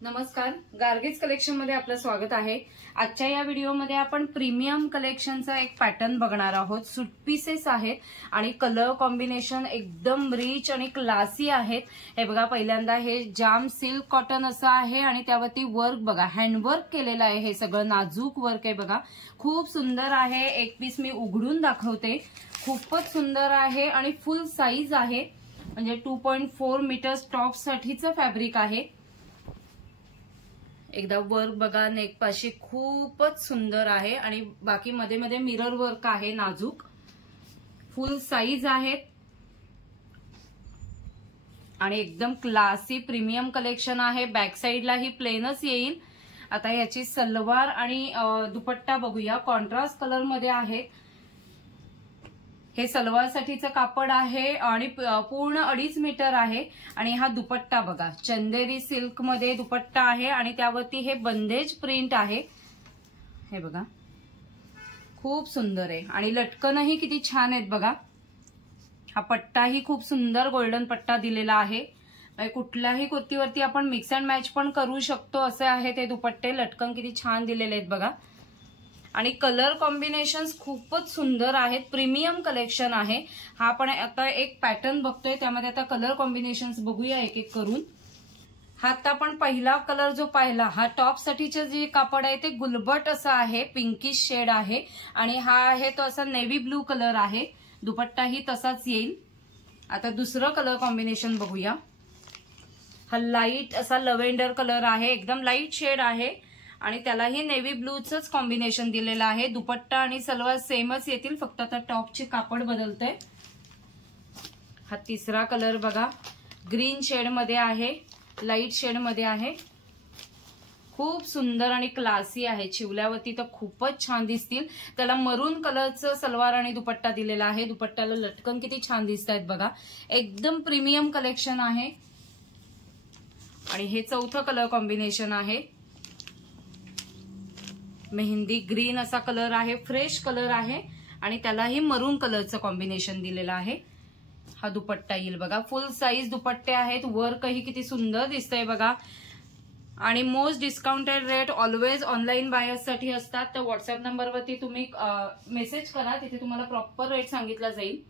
नमस्कार, गार्गीज कलेक्शन मध्ये आपलं स्वागत आहे। आजच्या या व्हिडिओमध्ये आपण प्रीमियम कलेक्शनचा एक पॅटर्न बघणार आहोत। सूट पीसेस आहेत आणि कलर कॉम्बिनेशन एकदम रिच आणि क्लासी आहेत। हे बघा, पहिल्यांदा हे जाम सिल्क कॉटन असं आहे आणि त्यावरती वर्क बघा, हँडवर्क केलेलं आहे। हे सगळं नाजूक वर्क आहे बघा, खूप सुंदर आहे। एक पीस मी उघडून दाखवते, खूपच सुंदर आहे आणि फुल साईज आहे, म्हणजे 2.4 मीटर्स टॉप साठीचं फॅब्रिक आहे। एकदा वर्क बघा, नेक पाशी खूपच सुंदर आहे आणि बाकी मध्ये मध्ये मिरर वर्क आहे, नाजूक फुल साईज आहे आणि एकदम क्लासी प्रीमियम कलेक्शन आहे। बॅक साइडला ही प्लेनच येईल। आता याची सलवार आणि दुपट्टा बघूया, कॉन्ट्रास्ट कलर मध्ये आहे। हे सलवार साठीचं कापड आहे आणि पूर्ण 2.5 मीटर आहे आणि हा दुपट्टा बघा, चंदेरी सिल्क मध्ये दुपट्टा आहे आणि त्यावरती हे बंदेज प्रिंट आहे। हे बघा, खूप सुंदर आहे आणि लटकनही किती छान आहेत बघा। हा पट्टाही खूप सुंदर गोल्डन पट्टा दिलेला आहे। कुठल्याही कुर्तीवरती आपण मिक्स अँड मॅच पण करू शकतो असे आहे ते दुपट्टे। लटकन किती छान दिलेले आहेत बघा आणि कलर कॉम्बिनेशन्स खूपच सुंदर आहेत। प्रीमियम कलेक्शन आहे। हा आपण आता एक पॅटर्न बघतोय, त्यामध्ये आता कलर कॉम्बिनेशन्स बघूया एक एक करून। हा आता आपण पहिला कलर जो पाहिला, हा टॉप साठीचे जे कापड आहे ते गुलबट असं आहे, पिंकिश शेड आहे आणि हा आहे तो असा नेव्ही ब्लू कलर आहे। दुपट्टाही तसाच येईल। आता दुसरं कलर कॉम्बिनेशन बघूया। हा लाईट असा लव्हेंडर कलर आहे, एकदम लाईट शेड आहे आणि त्यालाही नेव्ही ब्लूचंच कॉम्बिनेशन दिलेलं आहे। दुपट्टा आणि सलवार सेमच येतील, फक्त आता टॉपचे कापड बदलतंय। हा तिसरा कलर बघा, ग्रीन शेड मध्ये आहे, लाईट शेड मध्ये आहे, खूप सुंदर आणि क्लासी आहे। शिवल्यावरती तर खूपच छान दिसतील। त्याला मरून कलरचं सलवार आणि दुपट्टा दिलेला आहे। दुपट्ट्याला लटकन किती छान दिसत आहेत बघा, एकदम प्रीमियम कलेक्शन आहे। आणि हे चौथं कलर कॉम्बिनेशन आहे, मेहंदी ग्रीन असा कलर आहे, फ्रेश कलर आहे आणि त्यालाही मरून कलरचं कॉम्बिनेशन दिलेलं आहे। हा दुपट्टा येईल बघा, फुल साईज दुपट्टे आहेत। वर्कही किती सुंदर दिसतंय बघा आणि most discounted rate always online buyers साठी असतात। तर व्हॉट्सअप नंबरवरती तुम्ही मेसेज करा, तिथे तुम्हाला प्रॉपर रेट सांगितला जाईल।